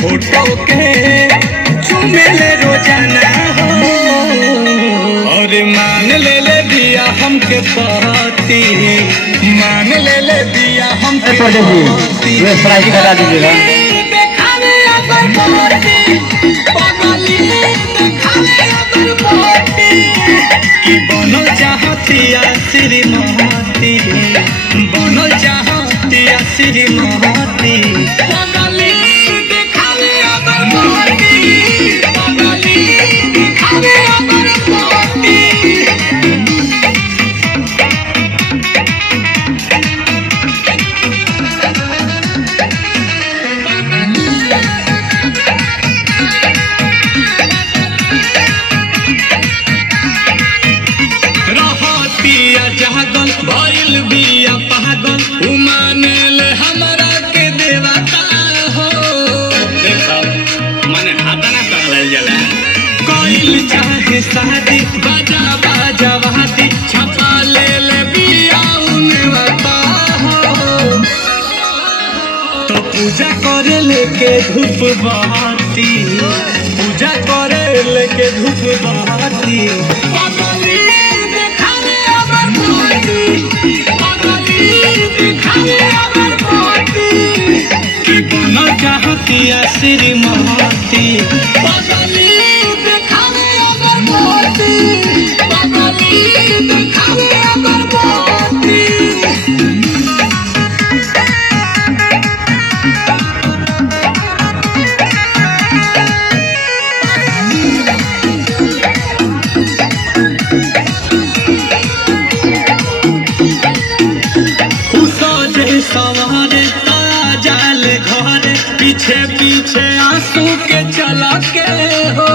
Photo के चुमेले रोजाना हो और मान ले दिया हमके पति, मान ले दिया हमके पति। ये फ्राई करा दीजिएगा। देखावे अगर पति पगली, देखावे अगर पति कि बनल चाहतिया श्रीमती, बनल चाहतिया श्रीमती पगली देखावे अगर पति, पगली देखावे अगर पति। जागल भइल बिया पागल उमानेल हमरा के देवता हो। देखा माने हाथा ना करल जाला कोइल चाहे शादी बाजा बाजा वादी छपा ले बिया उनवता हो। तो पूजा करे लेके धूप बहाती, पूजा करे लेके धूप बहाती पगली देखावे अगर कि बनल चाहतिया श्रीमती पगली देखावे अगर पति, पगली देखावे अगर पति। सवारे जाल घर पीछे पीछे आंसू के चला के हो।